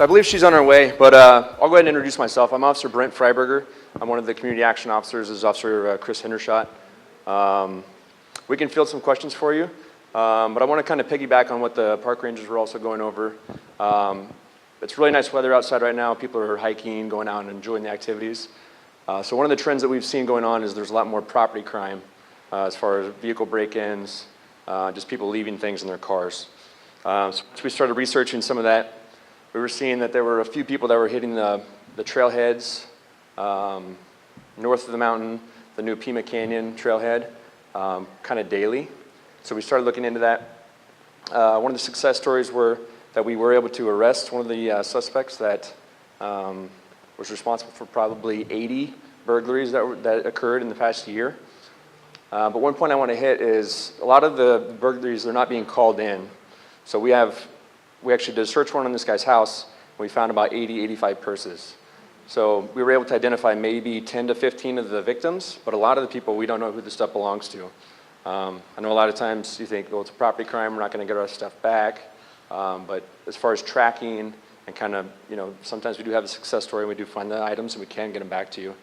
So I believe she's on her way, but I'll go ahead and introduce myself. I'm Officer Brent Freyberger. I'm one of the community action officers. This is Officer Chris Hendershott. We can field some questions for you, but I want to kind of piggyback on what the park rangers were also going over. It's really nice weather outside right now. People are hiking, going out and enjoying the activities. So one of the trends that we've seen going on is there's a lot more property crime as far as vehicle break-ins, just people leaving things in their cars. So we started researching some of that. We were seeing that there were a few people that were hitting the trailheads north of the mountain, the new Pima Canyon trailhead, kind of daily. So we started looking into that. One of the success stories were that we were able to arrest one of the suspects that was responsible for probably 80 burglaries that occurred in the past year. But one point I want to hit is a lot of the burglaries, they're not being called in. So we actually did a search warrant on this guy's house, and we found about 80, 85 purses. So we were able to identify maybe 10 to 15 of the victims, but a lot of the people, we don't know who the stuff belongs to. I know a lot of times you think, well, it's a property crime, we're not going to get our stuff back. But as far as tracking and kind of, sometimes we do have a success story and we do find the items and we can get them back to you.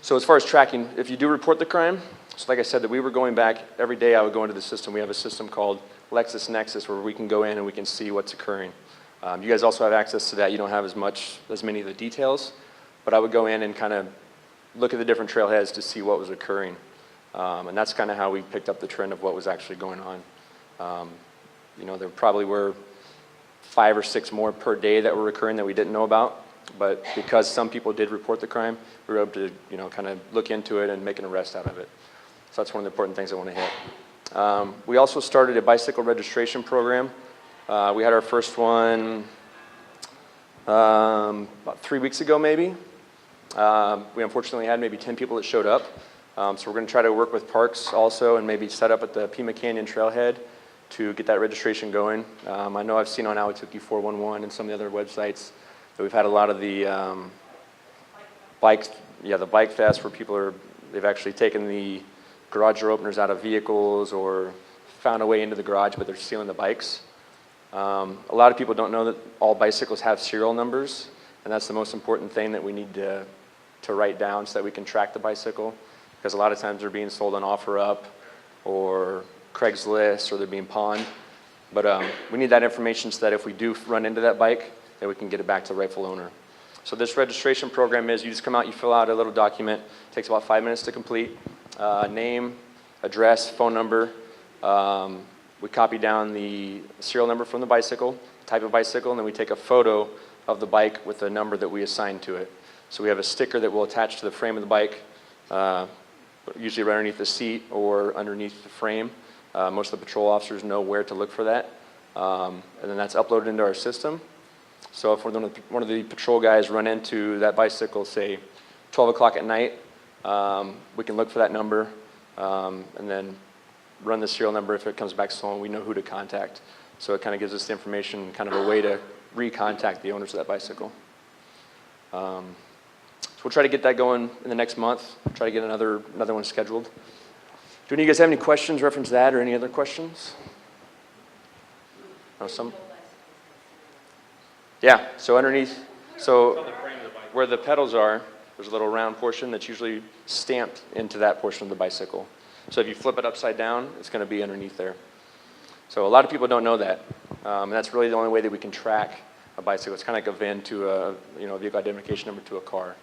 So as far as tracking, if you do report the crime, so like I said, that we were going back every day. I would go into the system. We have a system called LexisNexis where we can go in and we can see what's occurring. You guys also have access to that. You don't have as many of the details, but I would go in and kind of look at the different trailheads to see what was occurring. And that's kind of how we picked up the trend of what was actually going on. There probably were 5 or 6 more per day that were occurring that we didn't know about. But because some people did report the crime, we were able to, kind of look into it and make an arrest out of it. So that's one of the important things I want to hit. We also started a bicycle registration program. We had our first one about 3 weeks ago, maybe. We unfortunately had maybe 10 people that showed up. So we're going to try to work with parks also and maybe set up at the Pima Canyon Trailhead to get that registration going. I know I've seen on Tukee 411 and some of the other websites that we've had a lot of the the bike fest where they've actually taken the garage door openers out of vehicles or found a way into the garage, but they're stealing the bikes. A lot of people don't know that all bicycles have serial numbers, and that's the most important thing that we need to write down so that we can track the bicycle, because a lot of times they're being sold on OfferUp or Craigslist, or they're being pawned. But we need that information so that if we do run into that bike, that we can get it back to the rightful owner. So this registration program is, you just come out, you fill out a little document. It takes about 5 minutes to complete. Name, address, phone number. We copy down the serial number from the bicycle, type of bicycle, and then we take a photo of the bike with the number that we assign to it. So we have a sticker that we'll attach to the frame of the bike, usually right underneath the seat or underneath the frame. Most of the patrol officers know where to look for that. And then that's uploaded into our system. So if one of the patrol guys run into that bicycle, say 12 o'clock at night, we can look for that number and then run the serial number. If it comes back stolen, we know who to contact. So it kind of gives us the information, kind of a way to recontact the owners of that bicycle. So we'll try to get that going in the next month. Try to get another one scheduled. Do any of you guys have any questions reference that or any other questions? No, some? Yeah, so underneath, where the pedals are, there's a little round portion that's usually stamped into that portion of the bicycle. So if you flip it upside down, it's going to be underneath there. So a lot of people don't know that. And that's really the only way that we can track a bicycle. It's kind of like a VIN to a vehicle identification number to a car.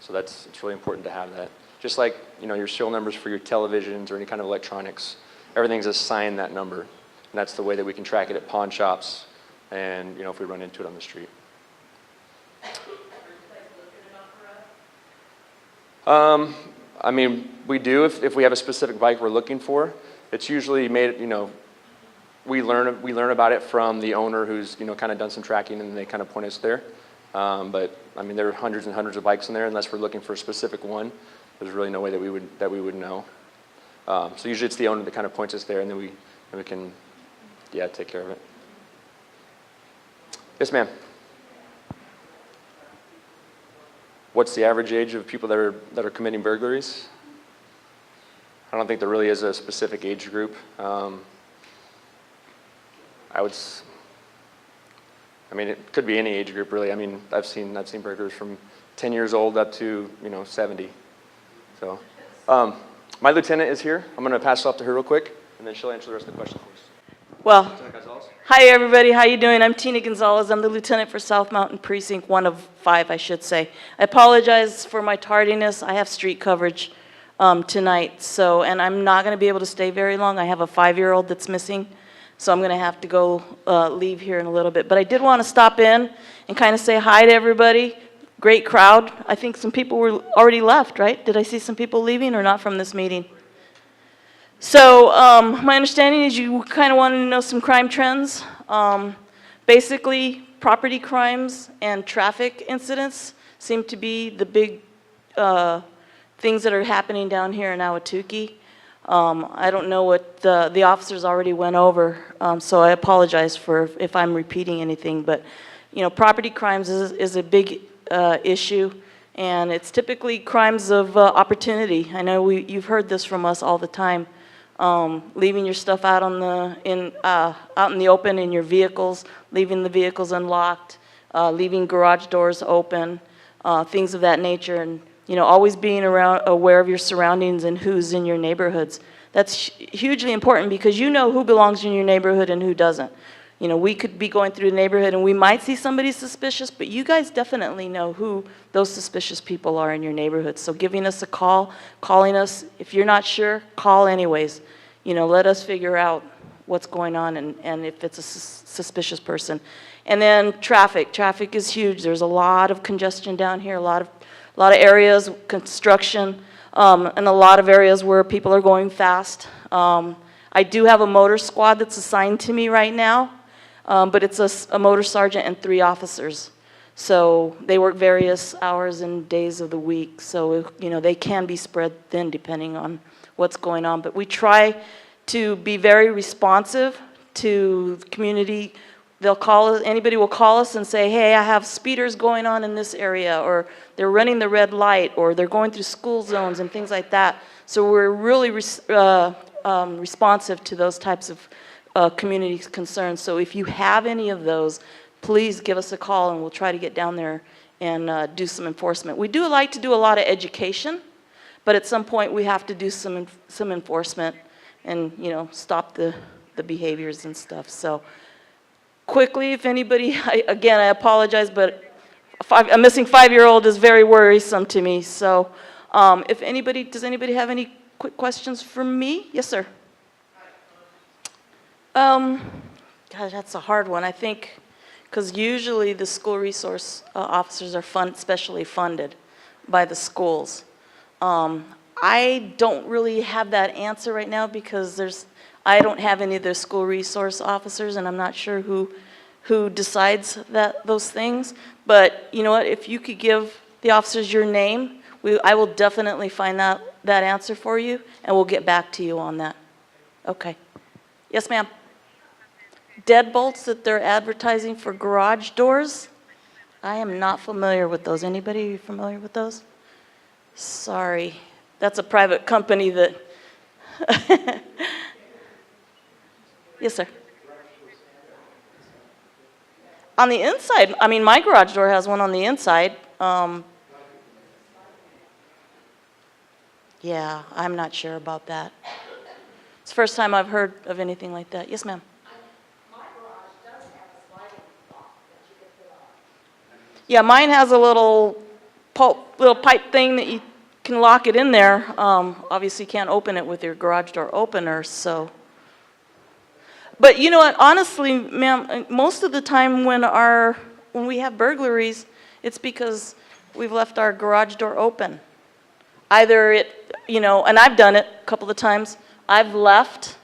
So it's really important to have that. Just like your serial numbers for your televisions or any kind of electronics, everything's assigned that number. And that's the way that we can track it at pawn shops and if we run into it on the street. I mean, we do if we have a specific bike we're looking for. It's usually made, we learn about it from the owner who's kind of done some tracking and they kind of point us there. But I mean, there are hundreds and hundreds of bikes in there. Unless we're looking for a specific one, there's really no way that we would know. So usually it's the owner that kind of points us there, and then we can take care of it. Yes, ma'am. What's the average age of people that are committing burglaries? I don't think there really is a specific age group. I mean, it could be any age group, really. I mean, I've seen burglars from 10 years old up to, 70. So, my lieutenant is here. I'm going to pass it off to her real quick, and then she'll answer the rest of the questions for us. Well, Lieutenant Gonzales? hi everybody, how you doing? I'm Tina Gonzales. I'm the lieutenant for South Mountain Precinct, 1 of 5, I should say. I apologize for my tardiness. I have street coverage tonight, and I'm not going to be able to stay very long. I have a 5-year-old that's missing, so I'm going to have to go leave here in a little bit. But I did want to stop in and kind of say hi to everybody. Great crowd. I think some people were already left, right? Did I see some people leaving or not from this meeting? So my understanding is you kind of wanted to know some crime trends. Basically, property crimes and traffic incidents seem to be the big things that are happening down here in Tukee. I don't know what the officers already went over, so I apologize for if I'm repeating anything. But property crimes is a big issue, and it's typically crimes of opportunity. I know you've heard this from us all the time. Leaving your stuff out out in the open in your vehicles, leaving the vehicles unlocked, leaving garage doors open, things of that nature, and always being aware of your surroundings and who's in your neighborhoods. That's hugely important because you know who belongs in your neighborhood and who doesn't. We could be going through the neighborhood and we might see somebody suspicious, but you guys definitely know who those suspicious people are in your neighborhood. So giving us a call, calling us, if you're not sure, call anyways. Let us figure out what's going on and if it's a suspicious person. And then traffic. Traffic is huge. There's a lot of congestion down here, a lot of areas, construction, and a lot of areas where people are going fast. I do have a motor squad that's assigned to me right now. But it's a motor sergeant and 3 officers. So they work various hours and days of the week. So, they can be spread thin depending on what's going on. But we try to be very responsive to the community. Anybody will call us and say, hey, I have speeders going on in this area, or they're running the red light, or they're going through school zones and things like that. So we're really responsive to those types of community concerns. So if you have any of those, please give us a call and we'll try to get down there and do some enforcement. We do like to do a lot of education, but at some point we have to do some enforcement and stop the behaviors and stuff. So quickly, if anybody, again, I apologize, but a missing 5-year-old is very worrisome to me. So does anybody have any quick questions for me? Yes, sir. Gosh, that's a hard one. I think because usually the school resource officers are specially funded by the schools. I don't really have that answer right now because I don't have any of the school resource officers, and I'm not sure who decides those things. But you know what? If you could give the officers your name, I will definitely find that answer for you, and we'll get back to you on that. Okay. Yes, ma'am. Deadbolts that they're advertising for garage doors? I am not familiar with those. Anybody familiar with those? Sorry. That's a private company that... Yes, sir. On the inside, I mean, my garage door has one on the inside. Yeah, I'm not sure about that. It's the first time I've heard of anything like that. Yes, ma'am. Yeah, mine has a little pipe thing that you can lock it in there. Obviously, you can't open it with your garage door opener, so. But you know what? Honestly, ma'am, most of the time when we have burglaries, it's because we've left our garage door open. Either and I've done it a couple of times. I've left,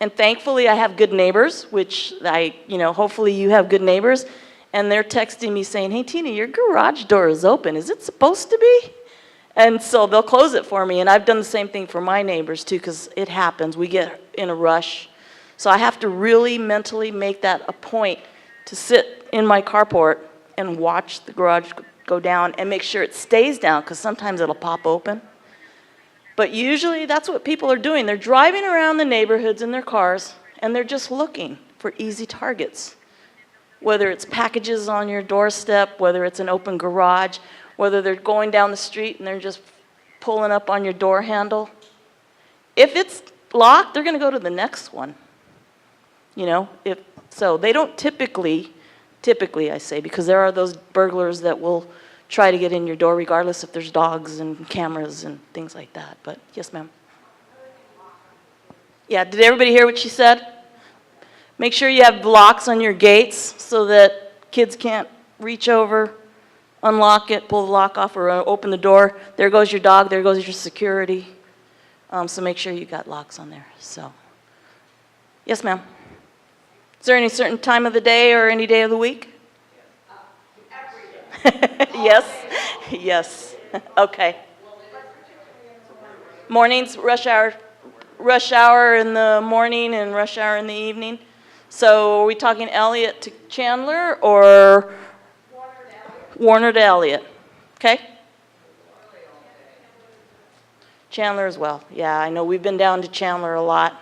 and thankfully I have good neighbors, which hopefully you have good neighbors. And they're texting me saying, hey, Tina, your garage door is open. Is it supposed to be? And so they'll close it for me. And I've done the same thing for my neighbors, too, because it happens. We get in a rush. So I have to really mentally make that a point to sit in my carport and watch the garage go down and make sure it stays down, because sometimes it'll pop open. But usually that's what people are doing. They're driving around the neighborhoods in their cars, and they're just looking for easy targets. whether it's packages on your doorstep, whether it's an open garage, whether they're going down the street and they're just pulling up on your door handle. If it's locked, they're going to go to the next one. You know, so they don't typically I say, because there are those burglars that will try to get in your door regardless if there's dogs and cameras and things like that. But yes, ma'am. Yeah, did everybody hear what she said? Make sure you have locks on your gates so that kids can't reach over, unlock it, pull the lock off, or open the door. There goes your dog, there goes your security. So make sure you got locks on there. So, yes, ma'am. Is there any certain time of the day or any day of the week? Yes? Yes. Okay. Mornings, rush hour in the morning and rush hour in the evening. So are we talking Elliott to Chandler or Warner to Elliott? Okay. Chandler as well. Yeah, I know we've been down to Chandler a lot.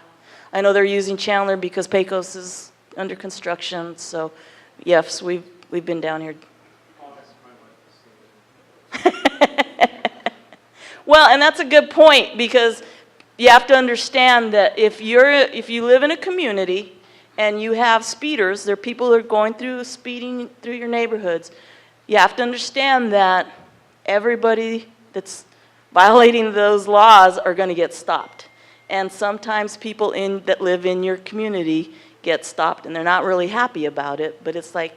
I know they're using Chandler because Pecos is under construction. So yes, we've been down here. Well, and that's a good point, because you have to understand that if you live in a community and you have speeders, there are people that are going through speeding through your neighborhoods, you have to understand that everybody that's violating those laws are going to get stopped. And sometimes people that live in your community get stopped and they're not really happy about it, but it's like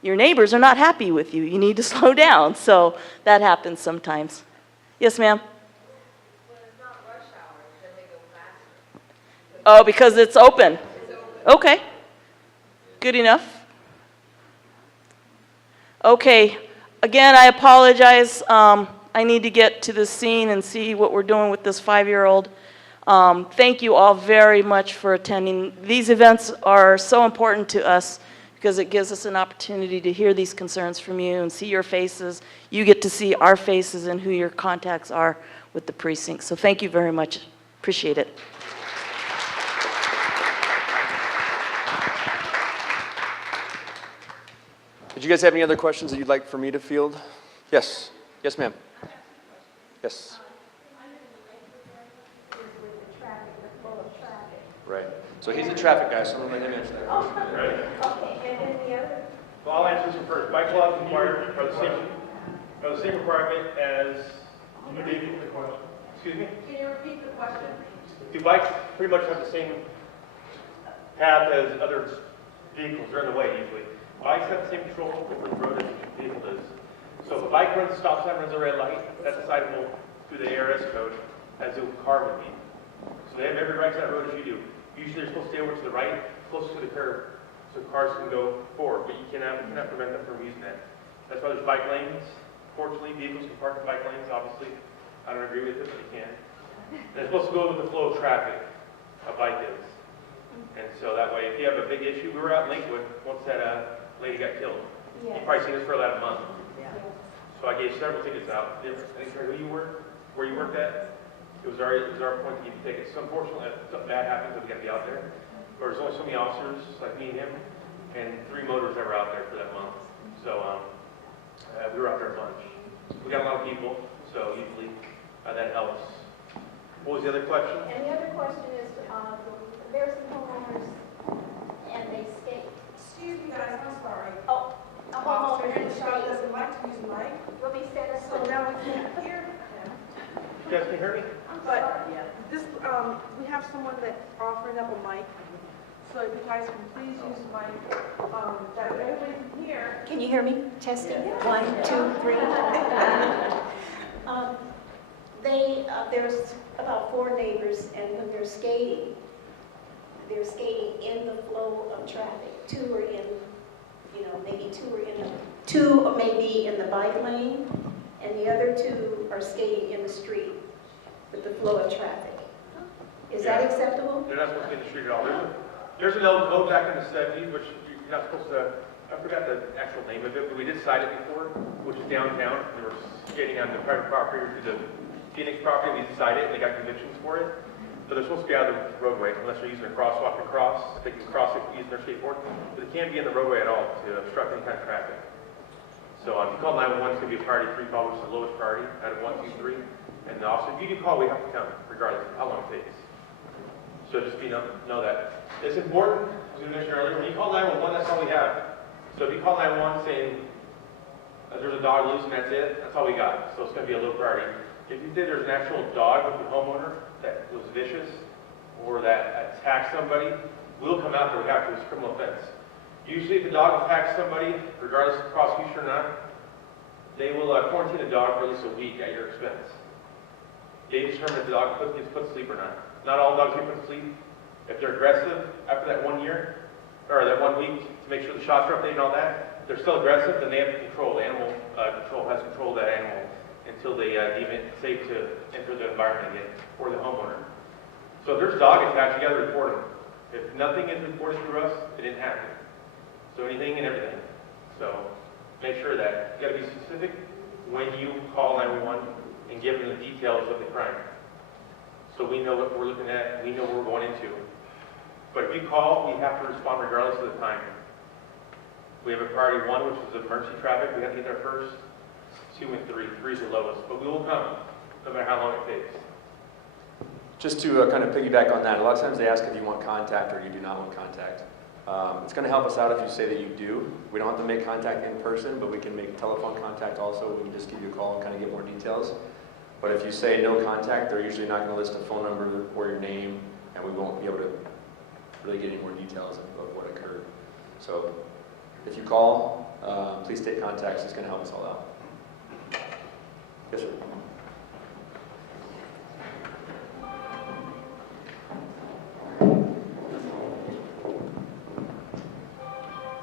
your neighbors are not happy with you. You need to slow down. So that happens sometimes. Yes, ma'am? When it's not rush hour, then they go faster. Oh, because it's open. Okay. Good enough. Okay. Again, I apologize. I need to get to the scene and see what we're doing with this 5-year-old. Thank you all very much for attending. These events are so important to us because it gives us an opportunity to hear these concerns from you and see your faces. You get to see our faces and who your contacts are with the precinct. So thank you very much. Appreciate it. Did you guys have any other questions that you'd like for me to field? Yes. Yes, ma'am. Yes. Right. So he's a traffic guy, so I'm going to let him answer that. Okay, and then the other? Well, I'll answer this one first. Bike laws required are the same requirement as. Can you repeat the question? Excuse me? Can you repeat the question? Do bikes pretty much have the same path as other vehicles? They're in the way usually. Bikes have the same control over the road as a vehicle does. So if a bike runs a stop sign, runs a red light, that's assignable through the ARS code as a car would be. So they have every right to that road as you do. Usually they're supposed to stay over to the right, close to the curb, so cars can go forward, but you cannot prevent them from using that. That's why there's bike lanes. Fortunately, vehicles can park in bike lanes, obviously. I don't agree with it, but you can. And it's supposed to go with the flow of traffic, a bike is. And so that way, if you have a big issue, we were out in Lakewood once that lady got killed. Yes. You've probably seen this for about a month. Yeah. So I gave several tickets out. I think who you were, where you worked at. It was our point to give you tickets. So unfortunately, if something bad happens, we got to be out there. There was only so many officers, like me and him, and 3 motors that were out there for that month. So we were out there a bunch. We got a lot of people, so usually that helps. What was the other question? And the other question is, there's some homeowners and they skate. Excuse me, guys, I'm sorry. Oh, a Officer homeowner and Hendershott skate. doesn't like to use the mic, Will be set so aside. now we can't hear him. You guys can hear me? But this, we have someone that's offering up a mic, so if you guys can please use the mic, that everybody can hear. Can you hear me? Testing. 1, 2, 3. There's about 4 neighbors, and when they're skating in the flow of traffic. 2 are in, maybe 2 or maybe in the bike lane, and the other 2 are skating in the street with the flow of traffic. Is that acceptable? They're not supposed to be in the street at all. There's an old code back in the 70s, which you're not supposed to, I forgot the actual name of it, but we did cite it before, which is downtown. They were skating on the private property or through the Phoenix property. We decided it, and they got convictions for it. but they're supposed to be out of the roadway unless they're using a crosswalk to cross. They can cross it using their skateboard, but they can't be in the roadway at all to obstruct any kind of traffic. So if you call 911, it's going to be a priority 3 call, which is the lowest priority out of 1, 2, 3. And also, if you do call, we have to come, regardless of how long it takes. So just know that. It's important, as we mentioned earlier, when you call 911, that's all we have. So if you call 911 saying there's a dog loose and that's it, that's all we got. So it's going to be a low priority. If you say there's an actual dog with the homeowner that was vicious or that attacked somebody, we'll come out there. We have to. It's a criminal offense. Usually if the dog attacks somebody, regardless of prosecution or not, they will quarantine the dog for at least a week at your expense. They determine if the dog gets put to sleep or not. Not all dogs get put to sleep. If they're aggressive after that 1 year, or that 1 week, to make sure the shots are updated and all that, if they're still aggressive, then they have control. Animal control has control of that animal until they deem it safe to enter the environment again, or the homeowner. So if there's dog attacks, you got to report them. If nothing is reported through us, it didn't happen. So anything and everything. So make sure that you got to be specific when you call 911 and give them the details of the crime. So we know what we're looking at, we know what we're going into. But if you call, we have to respond regardless of the time. We have a priority 1, which is emergency traffic. We have to get there first. 2 and 3. 3 is the lowest. But we will come, no matter how long it takes. Just to kind of piggyback on that, a lot of times they ask if you want contact or you do not want contact. It's going to help us out if you say that you do. We don't have to make contact in person, but we can make telephone contact also. We can just give you a call and kind of get more details. But if you say no contact, they're usually not going to list a phone number or your name, and we won't be able to really get any more details of what occurred. So if you call, please take contacts. It's going to help us all out. Yes, sir.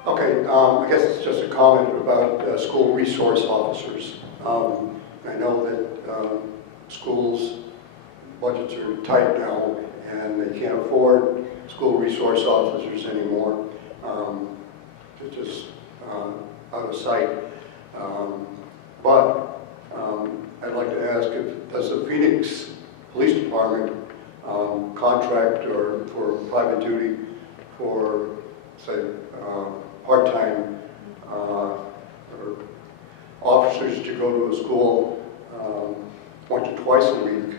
Okay, I guess it's just a comment about school resource officers. I know that schools' budgets are tight now and they can't afford school resource officers anymore. It's just out of sight. But I'd like to ask, does the Phoenix Police Department contract or for private duty for, say, part-time or officers to go to a school once or twice a week,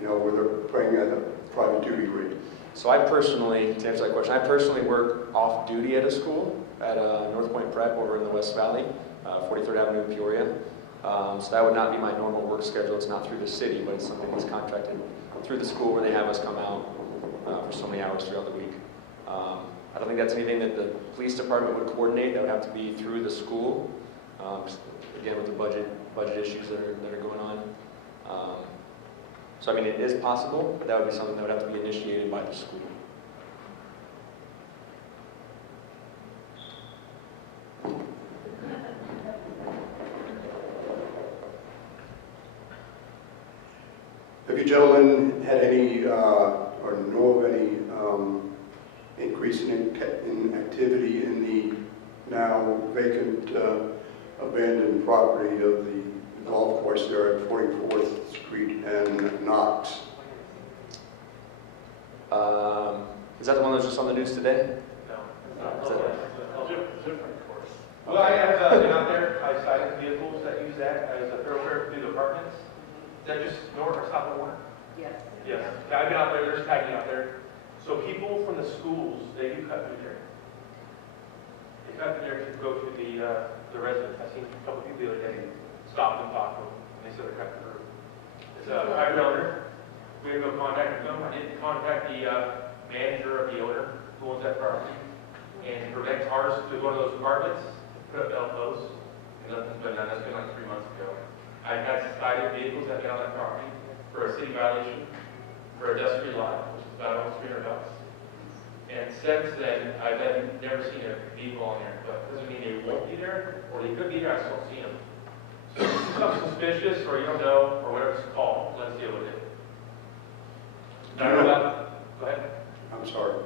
where they're paying at a private duty rate? So I personally, to answer that question, I personally work off-duty at a school at North Point Prep over in the West Valley, 43rd Avenue in Peoria. So that would not be my normal work schedule. It's not through the city, but it's something that's contracted through the school where they have us come out for so many hours throughout the week. I don't think that's anything that the police department would coordinate. That would have to be through the school. Again, with the budget issues that are going on. So I mean, it is possible, but that would be something that would have to be initiated by the school. Have you gentlemen had any, or know of any, increase in activity in the now vacant abandoned property of the golf course there at 44th Street and Knox? Is that the one that was just on the news today? No. Is that- Different course. Well, I have been out there. I cited vehicles that use that as a thoroughfare through the apartments. Is that just north or south of Warner? Yes. Yes. Yeah, I've been out there. There's tagging out there. So people from the schools, they do cut through there. They cut through there to go to the residents. I've seen a couple people the other day stop and talk to them, and they said they're cutting through. It's a private owner. We had no contact with them. I didn't contact the manager of the owner who owns that property. And to prevent cars to go to those apartments, put up belt posts, and nothing's been done. That's been like 3 months ago. I've had cited vehicles that get on that property for a city violation, for a dust-free lot, which is about almost $300. And since then, I've never seen a vehicle on there, but doesn't mean they won't be there, or they could be there, I just don't see them. So if you see something suspicious, or you don't know, or whatever it's called, let's deal with it. I don't know about, go ahead. I'm sorry.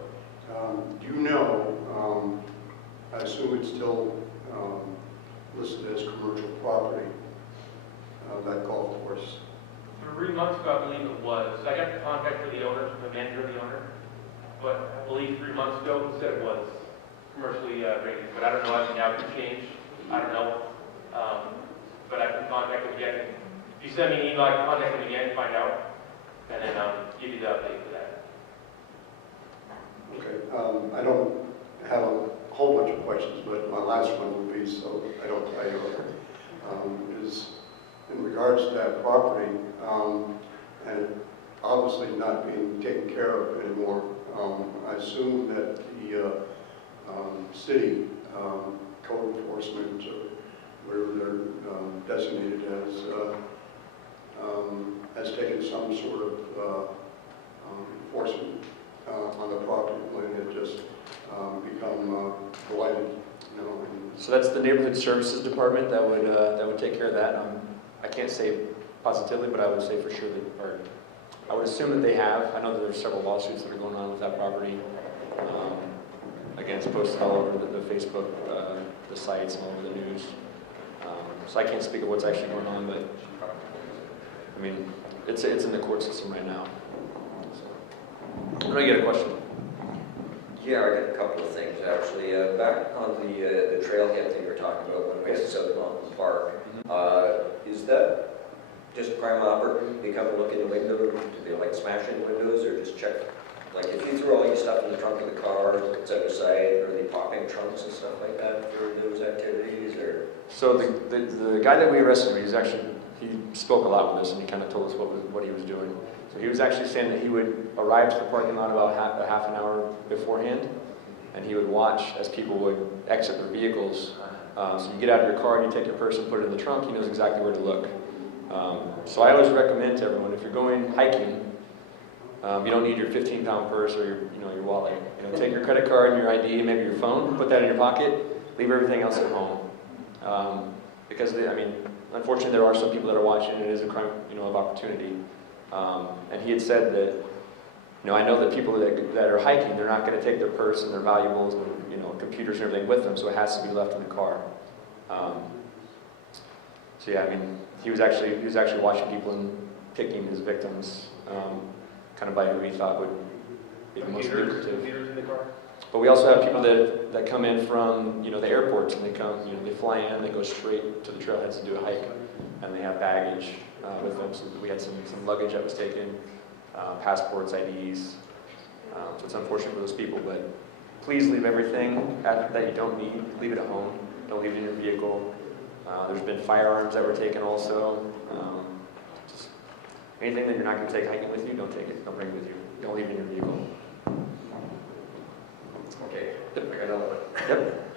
Do you know, I assume it's still listed as commercial property, that golf course? 3 months ago, I believe it was. I got the contact with the owner, the manager of the owner. But I believe 3 months ago, he said it was commercially rated. But I don't know, I mean, now it could change. I don't know. But I can contact him again. If you send me an email, I can contact him again, find out, and then give you the update for that. Okay, I don't have a whole bunch of questions, but my last one would be, so I don't tie you over, is in regards to that property, and obviously not being taken care of anymore. I assume that the city code enforcement, or whatever they're designated as, has taken some sort of enforcement on the property when it just become blighted, you know. So that's the neighborhood services department that would take care of that. I can't say positively, but I would say for sure that, or I would assume that they have. I know that there's several lawsuits that are going on with that property. Again, it's posted all over the Facebook, the sites, all over the news. So I can't speak of what's actually going on, but I mean, it's in the court system right now. So. I know you got a question. Yeah, I got a couple of things actually. Back on the trailhead that you were talking about when we had South Mountain Park, is that just prime operative? They come and look in the window? Do they like smash in the windows or just check? Like if you throw all your stuff in the trunk of the car, it's out of sight, or they pop in trunks and stuff like that for those activities, or? So the guy that we arrested, he spoke a lot with us, and he kind of told us what he was doing. So he was actually saying that he would arrive to the parking lot about half an hour beforehand, and he would watch as people would exit their vehicles. So you get out of your car, and you take your purse and put it in the trunk, he knows exactly where to look. So I always recommend to everyone, if you're going hiking, you don't need your 15-pound purse or your wallet. Take your credit card and your ID and maybe your phone, put that in your pocket, leave everything else at home. Because unfortunately, there are some people that are watching, and it is a crime, of opportunity. And he had said that, I know that people that are hiking, they're not going to take their purse and their valuables and computers and everything with them, so it has to be left in the car. So yeah, he was actually watching people and picking his victims, kind of by who he thought would be the most lucrative. Computers in the car? But we also have people that come in from the airports, and they fly in, they go straight to the trailheads and do a hike, and they have baggage with them. So we had some luggage that was taken, passports, IDs. So it's unfortunate for those people, but please leave everything that you don't need. Leave it at home. Don't leave it in your vehicle. There's been firearms that were taken also. Just anything that you're not going to take hiking with you, don't take it. Don't bring it with you. Don't leave it in your vehicle. Okay, I got another one. Yep.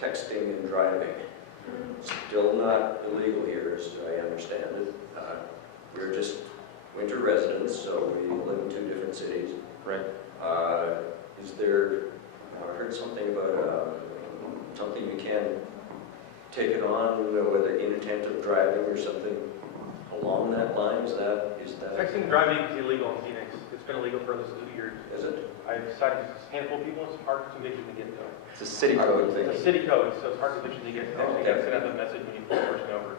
Texting and driving. Still not illegal here, as I understand it. We're just winter residents, so we live in 2 different cities. Right. Is there, I heard something about something you can take it on, whether inattentive driving or something along that line? Is that? Texting and driving is illegal in Phoenix. It's been illegal for at least 2 years. Is it? I've cited a handful of people. It's hard to conviction to get though. It's a city code thing. It's a city code, so it's hard to conviction to get. Actually, you send out the message when you pull the person over.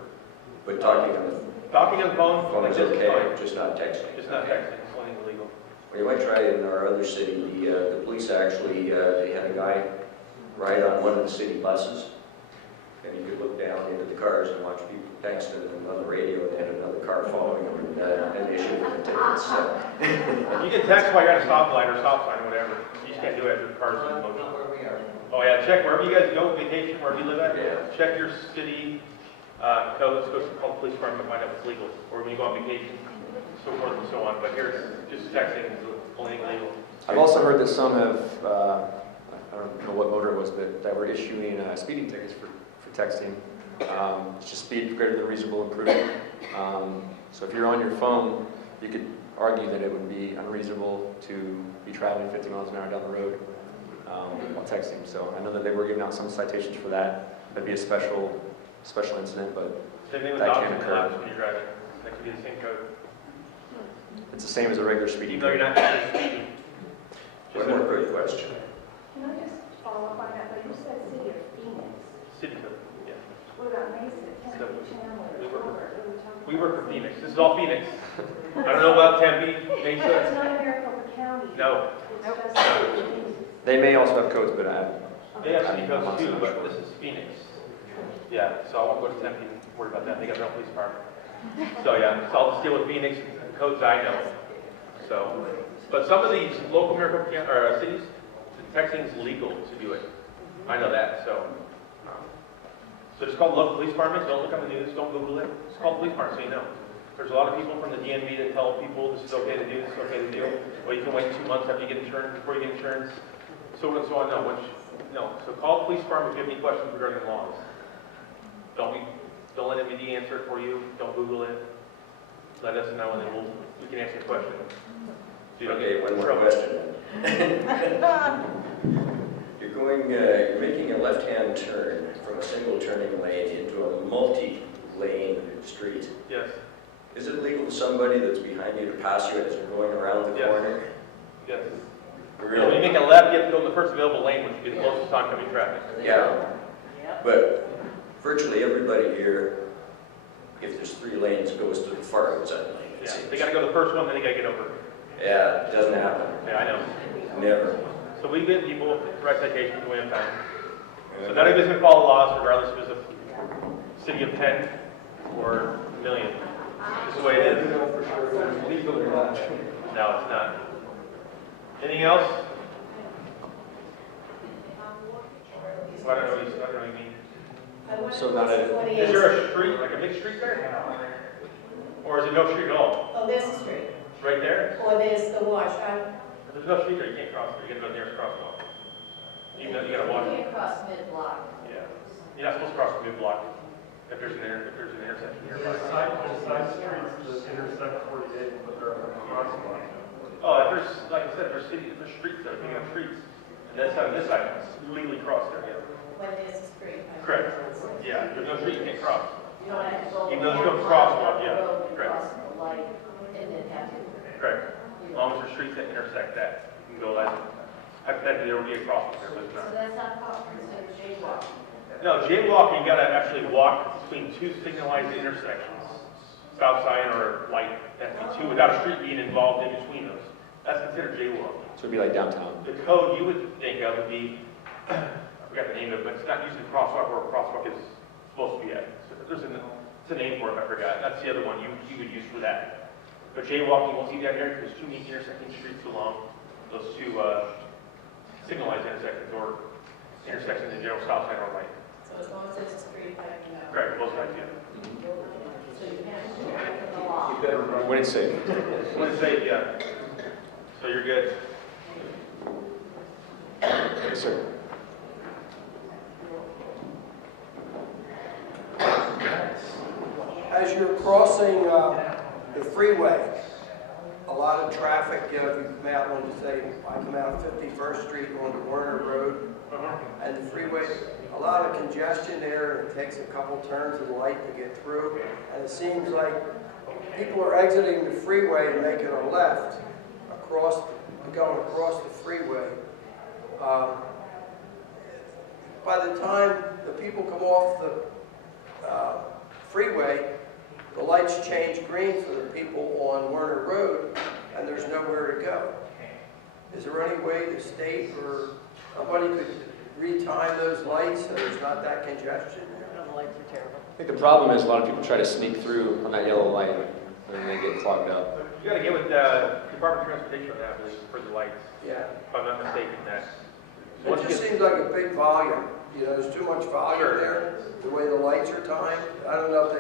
But talking on the Talking on the phone, phone like is this is okay, fine. just not texting. Just not Okay. texting. It's only illegal. Well, you might try in our other city. The police actually, they had a guy ride on one of the city buses, and you could look down into the cars and watch people texting on the radio, and then another car following them, and issue them tickets. So. You can text while you're at a stoplight or stop sign or whatever. You just can't do it as your car's in motion. Oh yeah, check wherever you guys go, vacation, wherever you live at. Yeah. Check your city codes, go to the police department to find out what's legal, or when you go on vacation, so forth and so on. But here, just texting is only illegal. I've also heard that some have, I don't know what motor it was, but that were issuing speeding tickets for texting. It's just speed greater than reasonable and prudent. So if you're on your phone, you could argue that it would be unreasonable to be traveling 50 miles an hour down the road while texting. So I know that they were giving out some citations for that. That'd be a special incident, but Same thing with that dogs can and occur. laps when you're driving. That could be the same code. It's the same as a regular speeding Even though you're ticket. not actually speeding. One more quick question. Can I just follow up on that? But you said city of Phoenix. City code, yeah. What about Mesa, So, Tennessee, Chandler, we work with- Colbert? What are we talking We work for Phoenix. This is all Phoenix. I don't know about Tempe, It's Mesa. not in Maricopa County. No. It's just, They may also have codes, but They have city codes too, but this is Phoenix. Yeah, so I won't go to Tempe and worry about that. They got their own police department. So yeah, so I'll just deal with Phoenix codes I know. So, but some of these local Maricopa cities, texting is legal to do it. I know that. So just call the local police departments. Don't look on the news. Don't Google it. Just call the police department so you know. There's a lot of people from the DMV that tell people this is okay to do, this is okay to do. Or you can wait 2 months after you get insurance, before you get insurance. So on and so on. No. So call the police department if you have any questions regarding the laws. Don't let MVD answer it for you. Don't Google it. Let us know, and then we can answer your question. Okay, one more question. You're making a left-hand turn from a single turning lane into a multi-lane street. Yes. Is it legal to somebody that's behind you to pass you as you're going around the Yes. corner? Yes. Really? When you make a left, you have to go in the first available lane, which would be the closest oncoming traffic. Yeah. But virtually everybody here, if there's 3 lanes, goes to the far outside lane. it Yeah. seems. They got to go the first one, then they got to get over. Yeah, it doesn't happen. Yeah, I know. Never. So we get people write citations the way in time. So none of us can follow laws, regardless if it's a city of 10 or a million. This is the way it is. No, it's not. Anything else? I don't know what you mean. So not a, Is there a street, like a big street there? Or is it no street at all? Oh, there's a street, Right there? or there's the wash. If there's no street there, you can't cross there. You gotta go nearest crosswalk. Even though you gotta walk. cross mid-block. Yeah. You're not supposed to cross the mid-block if there's an intersection nearby. The side streets that intersect 48, but there are crosswalks. Oh, if there's, like I said, if there's streets there, big enough streets, and this side, it's legally crossed there, yeah. When there's a street. Correct. Yeah, if there's no street, you can't cross. You don't have to go. Even though there's no crosswalk, yeah. Correct. Cross the light and then have to. Correct. As long as there's streets that intersect that, you can go that. Hypothetically, there would be a crosswalk there, but it's not. that's not considered jaywalking. No, jaywalking, you gotta actually walk between 2 signalized intersections. Stop sign or light, that would be 2, without a street being involved in between those. That's considered jaywalking. so it'd be like downtown. The code you would think of would be, I forgot the name of it, but it's not usually crosswalk where a crosswalk is supposed to be at. So it's a name for it, I forgot. That's the other one you would use for that. But jaywalking, we'll see down here, there's 2 intersecting streets along those 2 signalized intersections or intersections in general, stop sign or light. So as long as there's a street, I can go. Correct, both sides, yeah. So you can't break the law. When it's safe. When it's safe, yeah. So you're good. Yes, sir. As you're crossing the freeway, a lot of traffic, if you come out on, say, I come out 51st Street on Warner Road, and the freeway, a lot of congestion there, and it takes a couple turns of light to get through, and it seems like people are exiting the freeway and making a left going across the freeway. By the time the people come off the freeway, the lights change green for the people on Werner Road, and there's nowhere to go. Is there any way the state or somebody could retime those lights so there's not that congestion? The lights are terrible. I think the problem is a lot of people try to sneak through on that yellow light, and they get clogged up. You gotta get with the Department of Transportation on that, I believe, for the lights, Yeah. if I'm not mistaken, that. It just seems like a big volume. You know, there's too much volume Sure. there, the way the lights are timed. I don't know if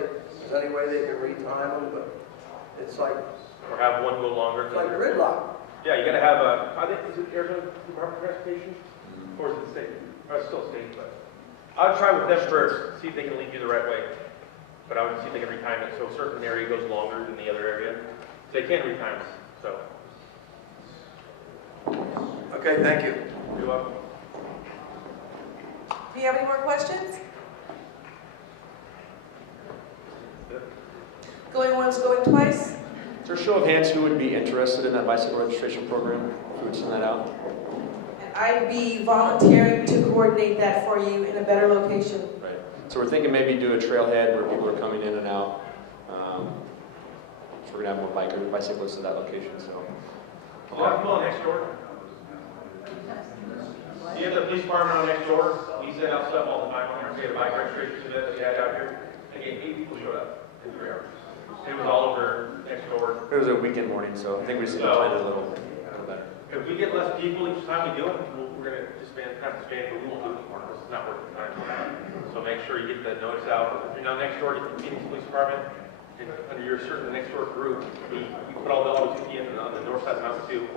there's any way they can retime them, but it's like Or have one go longer. it's like gridlock. Yeah, you gotta have I think, is it Arizona Department of Transportation? Or is it state? Or it's still state, but I'll try with them first, see if they can lead you the right way. But I would see if they can retime it, so a certain area goes longer than the other area. They can retime it, so. Okay, thank you. You're welcome. Do you have any more questions? Going once, going twice? Is there a show of hands who would be interested in that bicycle registration program? If we would send that out. And I'd be volunteering to coordinate that for you in a better location. Right. So we're thinking maybe do a trailhead where people are coming in and out. So we're gonna have more bicyclists at that location, so. You have people next door? You have the police department on next door? We send out stuff all the time. We had a bike registration event that we had out here. Again, 8 people showed up in 3 hours. It was all over next door. It was a weekend morning, so I think we just need to plan it a little better. If we get less people each time we do it, we're going to disband, but we won't do it anymore. It's not working time. So make sure you get the notice out. If you're not next door to the Phoenix Police Department, and under your certain next door group, we put all the Tukee on the north side of Mountain 2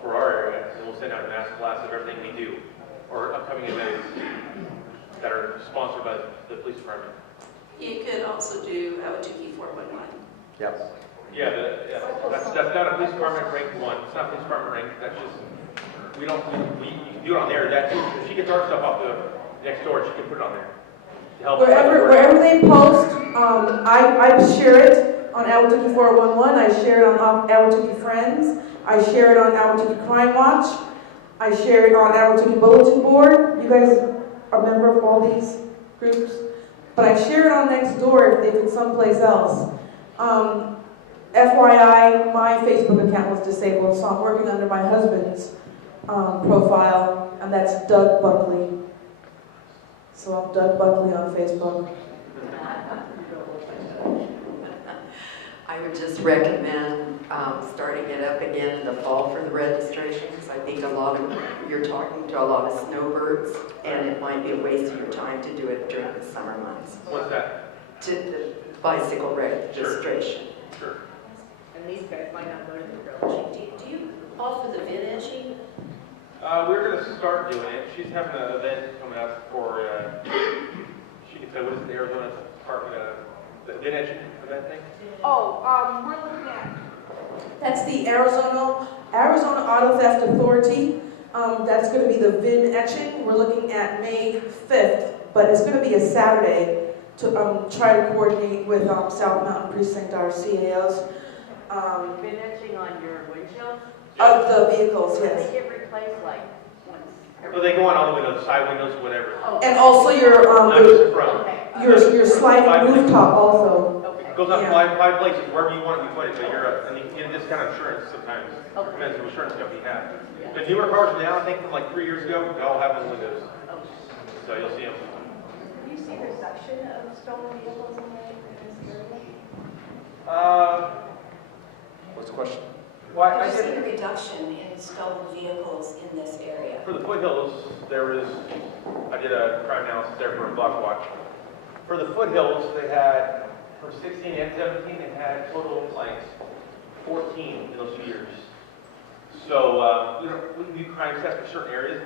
for our area, and we'll send out a mass blast of everything we do, or upcoming events that are sponsored by the police department. You could also do Tukee 411. Yep. Yeah, that's not a police department rank 1. It's not police department rank. That's just you can do it on there. That too. If she gets our stuff off the next door, she can put it on there to help. Wherever they post, I share it on Tukee 411. I share it on Tukee Friends. I share it on Tukee Crime Watch. I share it on Tukee Bulletin Board. You guys are a member of all these groups, but I share it on Nextdoor if it's someplace else. FYI, my Facebook account was disabled, so I'm working under my husband's profile, and that's Doug Buckley. So I'm Doug Buckley on Facebook. I would just recommend starting it up again in the fall for the registrations. I think you're talking to a lot of snowbirds, and it might be a waste of your time to do it during the summer months. What's that? To the bicycle registration. Sure. And these guys might not go to the grill etching. Do you offer the VIN etching? We're going to start doing it. She's having an event coming up for, she can say, what is it, the Arizona Department of the VIN etching event thing? Oh, we're looking at, that's the Arizona Auto Theft Authority. That's going to be the VIN etching. We're looking at May 5th, but it's going to be a Saturday to try to coordinate with South Mountain Precinct, our CAOs. VIN etching on your windshield? Of the vehicles, yes. They get replaced like once. Well, they go on all the windows, side windows, whatever. Oh. And also your Not just the front. your sliding rooftop also. It goes up five places, wherever you want it, you put it, but and you can get a discount insurance sometimes. Depends on the insurance company you have. The newer cars now, I think from like 3 years ago, they all have those windows. So you'll see them. Do you see a reduction of stolen vehicles in this area? What's the question? Well, Have you seen a reduction in stolen vehicles in this area? For the foothills, I did a crime analysis there for a block watch. For the foothills, they had, for 16 and 17, they had total like 14 in those 2 years. So we do crime stats for certain areas.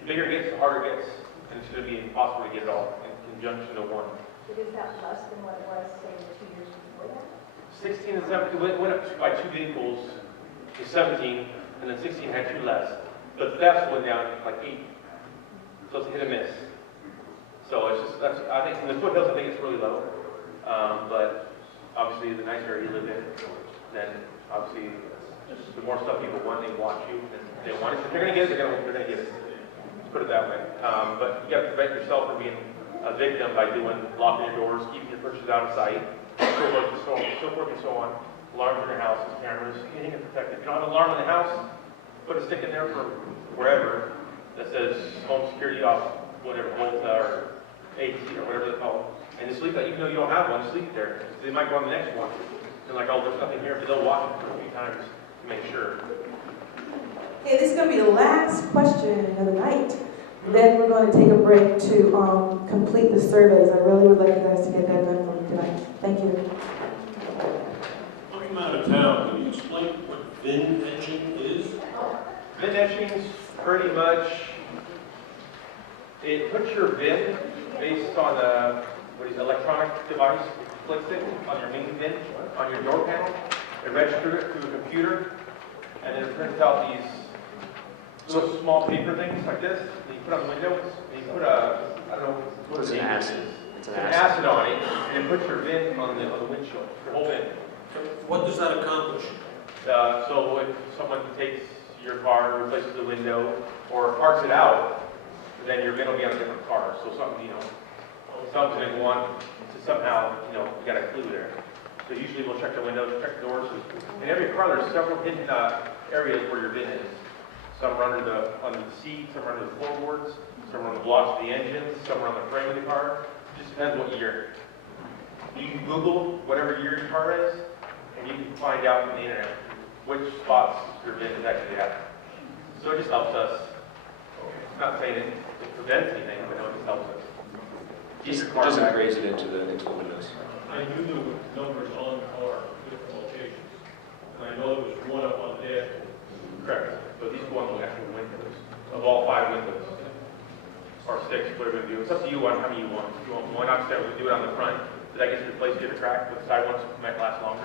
The bigger it gets, the harder it gets, and it's going to be impossible to get it all in conjunction to one. But is that less than what it was, say, 2 years before that? 16 and 17 went up by 2 vehicles to 17, and then 16 had 2 less. But thefts went down like 8. So it's a hit and miss. So it's just, I think in the foothills, I think it's really low. But obviously, the nicer area you live in, then obviously, the more stuff people want, they watch you, and they want it. If they're going to get it, they're going to get it. Let's put it that way. But you got to prevent yourself from being a victim by locking your doors, keeping your purchases out of sight, so forth and so on. Alarms in your houses, cameras, anything to protect it. If you don't have an alarm in the house, put a stick in there for wherever that says home security off, whatever, Volta or AC or whatever they call it. And just leave that, even though you don't have one, just leave it there. They might go on the next one. They're like, oh, there's nothing here, but they'll watch it for a few times to make sure. Okay, this is going to be the last question of the night. Then we're going to take a break to complete the surveys. I really would like you guys to get that done for me tonight. Thank you. I'm out of town. Can you explain what VIN etching is? VIN etching is pretty much, it puts your VIN based on a electronic device. It clicks it on your main VIN, on your door panel. It registers it through a computer, and then it prints out these little small paper things like this. And you put on the windows, and you put I don't know what It's the an name acid. is. It's an An acid. acid on it, and it puts your VIN on the windshield, your whole VIN. What does that accomplish? So if someone takes your car, replaces the window, or parks it out, then your VIN will be on a different car. So something, something's going to go on to somehow, you got a clue there. So usually we'll check the windows, check the doors. In every car, there's several hidden areas where your VIN is. Some are under the seat, some are under the floorboards, some are on the blocks of the engines, some are on the frame of the car. Just depends what year. You can Google whatever year your car is, and you can find out from the internet which spots your VIN is actually at. So it just helps us. It's not saying it prevents anything, but it just helps us. It just engraves it into the windows. I knew there were numbers on the car, different locations. And I know there was one up on the dashboard. Correct. So these go on the actual windows, of all 5 windows. Or 6, whatever you do. It's up to you on how many you want. If you want one upstairs, we do it on the front. So that gets replaced to the track, but the side ones might last longer.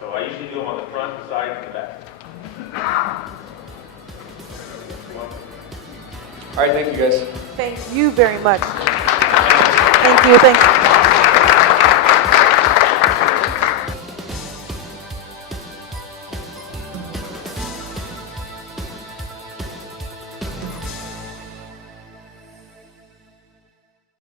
So I usually do them on the front, the side, and the back. All right, thank you guys. Thank you very much. Thank you.